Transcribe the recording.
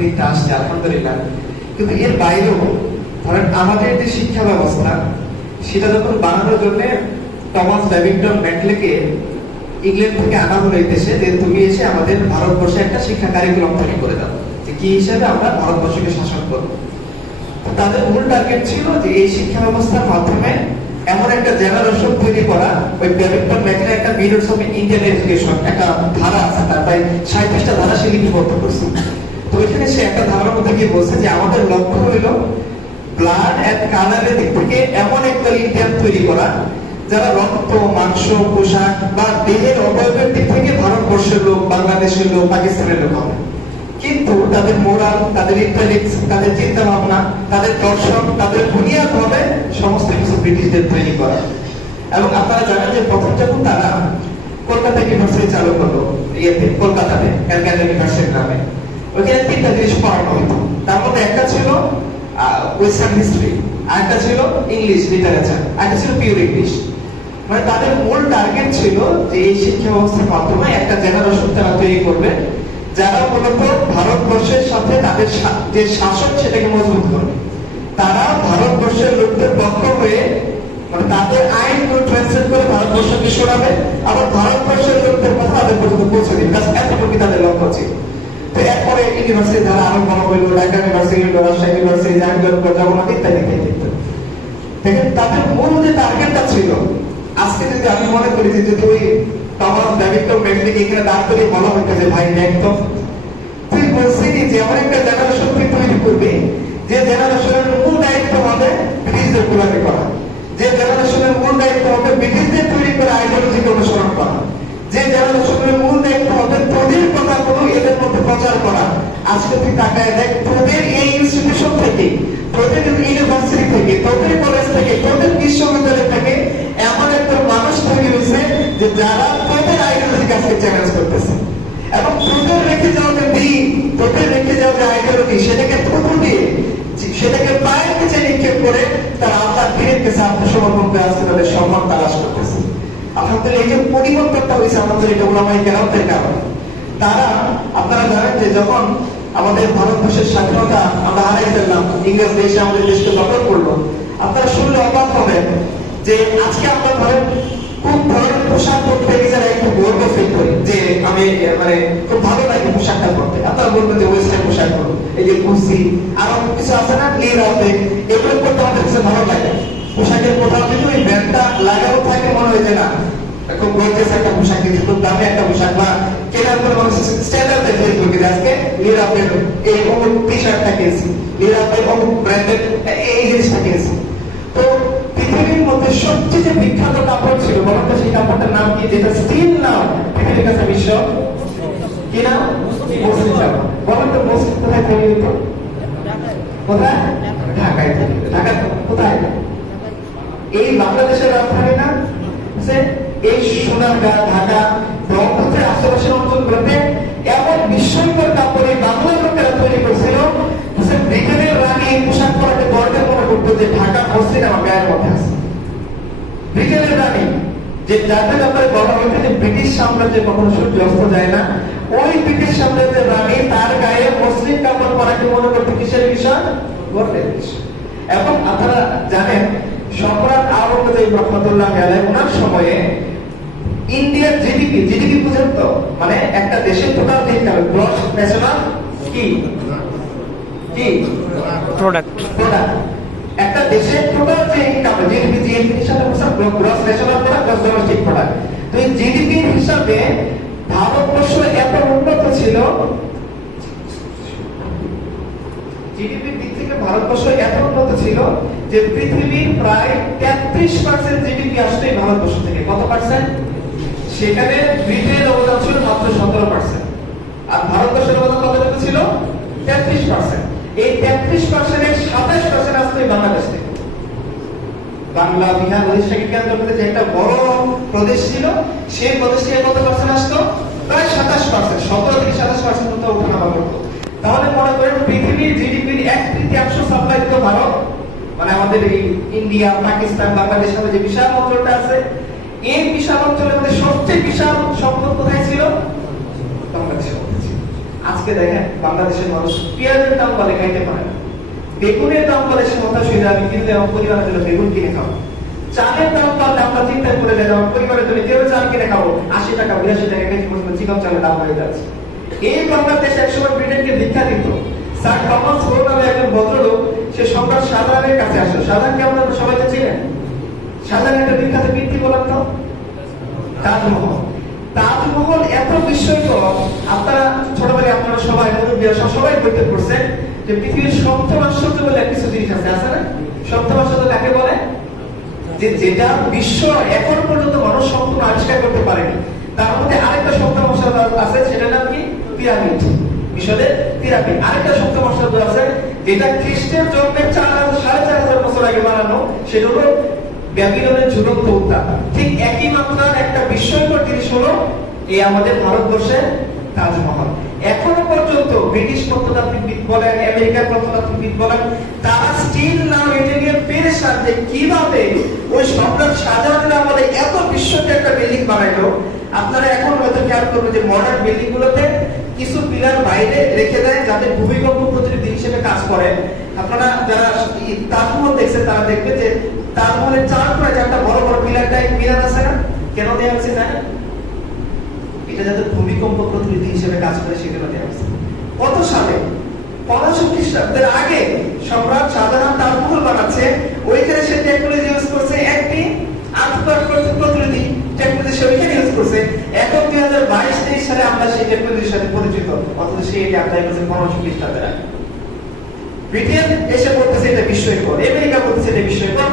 দিকটা আসছে আলহামদুলিল্লাহ কিন্তু এর বাইরেও ধরেন আমাদের যে শিক্ষা ব্যবস্থা, সেটা যখন বানানোর জন্য টমাস ব্যাবিংটন ম্যাকলেকে ইংল্যান্ড থেকে আনা হলো এই যে তুমি এসে আমাদের ভারতবর্ষে একটা শিক্ষা কারিকুলাম তৈরি করে দাও, যে কি হিসাবে আমরা ভারতবর্ষকে শাসন করব। তাদের মূল টার্গেট ছিল যে এই শিক্ষা ব্যবস্থার মাধ্যমে এমন একটা জেনারেশন তৈরি করা, ওই ব্যাবিংটন ম্যাকলে একটা মিডলস অফ ইন্ডিয়ান এডুকেশন একটা ধারা আছে তার, তাই সাঁত্রিশটা ধারা সে লিপিবদ্ধ করছে। তো এখানে সে একটা ধারণার মধ্যে গিয়ে বলছে যে আমাদের লক্ষ্য হইল ব্লাড এন্ড কালারের থেকে এমন একটা তৈরি করা, যারা রক্ত, মাংস, পোশাক বা দেহের অবয়বের দিক থেকে ভারতবর্ষের লোক, বাংলাদেশের লোক, পাকিস্তানের লোক হবে। কিন্তু তাদের মোরাল তাদের ইন্টালেক্ট তাদের চিন্তা ভাবনা তাদের দর্শন, তাদের বুনিয়াদ হবে সমস্ত কিছু ব্রিটিশদের তৈরি করা। এবং আপনারা জানেন যে প্রথম যখন তারা কলকাতা ইউনিভার্সিটি চালু করল, ইয়েতে, কলকাতাতে ক্যালকাটা ইউনিভার্সিটির নামে ওখানে তিনটা জিনিস পড়ানো হতো তার মধ্যে একটা ছিল ওয়েস্টার্ন হিস্ট্রি আরেকটা ছিল ইংলিশ লিটারেচার আরেকটা ছিল পিওর ইংলিশ মানে তাদের মূল টার্গেট ছিল যে এই শিক্ষা ব্যবস্থার মাধ্যমে একটা জেনারেশন তারা তৈরি করবে, যারা মূলত ভারতবর্ষের সাথে তাদের যে শাসন সেটাকে মজবুত করবে। তারা ভারতবর্ষের লোকদের পক্ষ হয়ে মানে তাদের আইন ট্রান্সলেট করে ভারতবর্ষকে শোনাবে আবার ভারতবর্ষের লোকদের কথা তাদের পর্যন্ত পৌঁছে দিবে। এতটুকু তাদের লক্ষ্য ছিল। এরপরে ইউনিভার্সিটি ধারা আরও বড় ঢাকা ইউনিভার্সিটি রাজশাহী ইউনিভার্সিটি জাহাঙ্গীরনগর জগন্নাথ ইত্যাদি ইত্যাদি। দেখেন, তাদের মূল যে টার্গেটটা ছিল, আজকে যদি আমি মনে করি যে যদি ওই ডেভিডটন ম্যাকলিকে এখানে দাঁড় করে বলা হইতো যে, ভাই একদম তুই বলছিলি যে, এমন একটা জেনারেশন তুই তৈরি করবি, যে জেনারেশনের মূল দায়িত্ব হবে ব্রিটিশদের গোলামি করা যে জেনারেশনের মূল দায়িত্ব হবে ব্রিটিশদের তৈরি করে আইডিওলজিকে অনুসরণ করা প্রচার করা। আজকে তুই তাকায় দেখ, তোদের এই ইনস্টিটিউশন থেকে, তোদের ইউনিভার্সিটি থেকে, তোদের কলেজ থেকে, তোদের বিশ্ববিদ্যালয় থেকে এমন একটা মানুষ তৈরি হয়েছে যে যারা তোদের আইডিওলজিকে আজকে চ্যালেঞ্জ করতেছে। এবং তোদের রেখে যাওয়া যে দিন, তোদের রেখে যাওয়া যে আইডিওলজি সেটাকে থুতু দিয়ে, সেটাকে পায়ের নিচে নিক্ষেপ করে তারা আল্লাহ দিনের কাছে আত্মসমর্পণ করে আজকে তাদের সম্মান তালাশ করতেছে। আলহামদুলিল্লাহ, এই যে পরিবর্তনটা হয়েছে আমাদের এটা ওলামাই কেরামতের কারণে। তারা আপনারা জানেন যে যখন আমাদের ভারতবর্ষের স্বাধীনতা আমরা হারাই ফেললাম, ইংরেজ দেশে আমাদের দেশকে দখল করল, আপনারা শুনলে অবাক হবেন যে আজকে আমরা ধরেন খুব ধরনের পোশাক পরতে গিয়ে যারা একটু গর্ব ফিল করি যে আমি মানে খুব ভালো লাগে পোশাকটা পরতে। আপনারা বলবেন যে ওয়েস্টার্ন পোশাক পরো এই যে কুর্সি আরও কিছু আছে না? ক্লিয়ার হবে এগুলো করতে আমাদের কাছে ভালো লাগে। পোশাকের কোথাও কিন্তু ওই ব্যান্ডটা লাগানো থাকে মনে হয় যে না খুব গর্জিয়াস একটা পোশাক কিনছি। খুব দামি একটা পোশাক বা কেনার পরে মানুষ স্ট্যান্ডার্ড দেখে করবে আজকে লিরাপের এই অমুক টি শার্টটা কিনছি লিরাপের অমুক ব্র্যান্ডের এই জিনিসটা কিনছি। তো পৃথিবীর মধ্যে সবচেয়ে যে বিখ্যাত কাপড় ছিল, বলুন তো সেই কাপড়টার নাম কি? যেটা স্টিল নাও, পৃথিবীর কাছে বিশ্ব। কি নাম? মসলিন কাপড়। বলুন তো মসলিন কোথায় তৈরি হতো কোথায়? ঢাকায় তৈরি ঢাকা কোথায়? এই বাংলাদেশের রাজধানী না এই সোনারগাঁ, ঢাকা, ব্রহ্মপুত্রের আশেপাশের অঞ্চলগুলোতে এমন বিস্ময়কর কাপড় বাংলার লোকেরা তৈরি করছিল ব্রিটেনের রানী পোশাক পরাকে গর্বের মনে করতো যে ঢাকা মসজিদ আমার গায়ের মধ্যে আছে। ব্রিটেনের রানী, যে যাদের ব্যাপারে বলা হয়েছে যে ব্রিটিশ সাম্রাজ্যে কখনো সূর্য অস্ত যায় না, ওই ব্রিটিশ সাম্রাজ্যের রানী তার গায়ে মুসলিম কাপড় পরাকে মনে করতে কিসের বিষয়? গর্বের বিষয়। এবং আপনারা জানেন, সম্রাট আওরঙ্গজেব রহমতুল্লাহ আলাই ওনার সময়ে ইন্ডিয়ার জিডিপি জিডিপি বুঝেন তো? মানে একটা দেশের টোটাল ইনকাম গ্রস ন্যাশনাল কি? কি? প্রোডাক্ট প্রোডাক্ট একটা দেশের টোটাল যে ইনকাম জিডিপি জিএনপি হিসাবে gross national product gross domestic product তো এই জিডিপির হিসাবে ভারতবর্ষ এত উন্নত ছিল জিডিপির দিক থেকে ভারতবর্ষ এত উন্নত ছিল যে পৃথিবীর প্রায় তেত্রিশ পার্সেন্ট জিডিপি আসতো এই ভারতবর্ষ থেকে। কত পার্সেন্ট সেখানে ব্রিটেনের অবদান ছিল মাত্র সতেরো পার্সেন্ট আর ভারতবর্ষের অবদান কতটুকু ছিল? তেত্রিশ পার্সেন্ট এই তেত্রিশ পার্সেন্টের সাতাশ পার্সেন্ট আসতো বাংলাদেশ থেকে। বাংলা, বিহার, উড়িষ্যাকে কেন্দ্র করে যে একটা বড় প্রদেশ ছিল, সেই প্রদেশ কত পার্সেন্ট আসতো? প্রায় সাতাশ পার্সেন্ট মানে আমাদের এই ইন্ডিয়া, পাকিস্তান বাংলাদেশ আমাদের যে বিশাল অঞ্চলটা আছে, এই বিশাল অঞ্চলের মধ্যে সবচেয়ে বিশাল সম্পদ কোথায় ছিল? বাংলাদেশের মধ্যে ছিল। আজকে দেখেন, বাংলাদেশের মানুষ পেঁয়াজের দাম বলে, খাইতে পারে না। বেগুনের দাম বলে, সে মাথা শুয়ে আমি কিন্তু আমার পরিবারের জন্য বেগুন কিনে খাব। চালের দাম পারলে আমরা চিন্তা করে যে আমার পরিবারের জন্য কেউ চাল কিনে খাব? আশি টাকা, বিরাশি টাকা, কেজি পর্যন্ত চিকন চালের দাম হয়ে যাচ্ছে। এই বাংলাদেশ একসময় ব্রিটেনকে ভিক্ষা দিত। স্যার টমাস হোল নামে একজন ভদ্রলোক সে সম্রাট শাহজাহানের কাছে আসলো। শাহজাহানকে আমরা সবাই তো চিনেন শাহজাহান একটা বিখ্যাত তো? তাজমহল। তাজমহল এত বিস্ময়কর, আপনারা ছোটবেলায় আপনারা সবাই সবাই বইতে পড়ছেন যে পৃথিবীর সপ্তম আশ্চর্য বলে কিছু জিনিস আছে। আছে না? সপ্তম আশ্চর্য কাকে বলে? যে যেটা বিশ্ব এখন পর্যন্ত মানুষ সপ্তম আবিষ্কার করতে পারেনি। তার মধ্যে আরেকটা সপ্তম আশ্চর্য আছে সেটা নাম কি? পিরামিড। মিশরের পিরামিড। আরেকটা সপ্তম আশ্চর্য আছে যেটা খ্রিস্টের জন্মের চার হাজার, সাড়ে চার হাজার বছর আগে বানানো, সেটা হলো ব্যাবিলনের ঝুলন্ত উত্তাপ ঠিক একই মাত্রার একটা বিস্ময়কর জিনিস হলো এই আমাদের ভারতবর্ষের তাজমহল। এখনও পর্যন্ত ব্রিটিশ প্রত্নতাত্ত্বিকবিদ বলেন, আমেরিকার প্রত্নতাত্ত্বিকবিদ বলেন, তারা স্টিল নাও এটা নিয়ে পেরেশান যে কীভাবে ওই সম্রাট শাহজাহানের আমলে এত বিশ্বকে একটা বিল্ডিং বানাইলো। আপনারা এখন হয়তো খেয়াল করবেন যে মডার্ন বিল্ডিং গুলোতে কিছু পিলার বাইরে রেখে দেয়, যাতে ভূমিকম্প প্রতিরোধী হিসেবে কাজ করে আপনারা যারা তাজমহল দেখছেন, তারা দেখবে যে তাজমহলের চার পায়ে যে একটা বড় বড় পিলার টাইপ পিলার আছে না? কেন দেওয়া হচ্ছে জানেন এটা যাতে ভূমিকম্প প্রতিরোধী হিসেবে কাজ করে সেজন্য দেওয়া হচ্ছে কত সালে? খ্রিস্টাব্দের আগে সম্রাট শাহজাহান তাজমহল বানাচ্ছে। ওইখানে সে টেকনোলজি ইউজ করছে, একটি প্রতিরোধী টেকনোলজি সে ওইখানে ইউজ করছে। এখন দুই হাজার বাইশ, তেইশ সালে আমরা সেই টেকনোলজির সাথে পরিচিত। অথচ সে এটি অ্যাপ্লাই পনেরোশো খ্রিস্টাব্দের আগে। ব্রিটেন এসে বলতেছে এটা বিস্ময়কর আমেরিকা বলতেছে এটা বিস্ময়কর।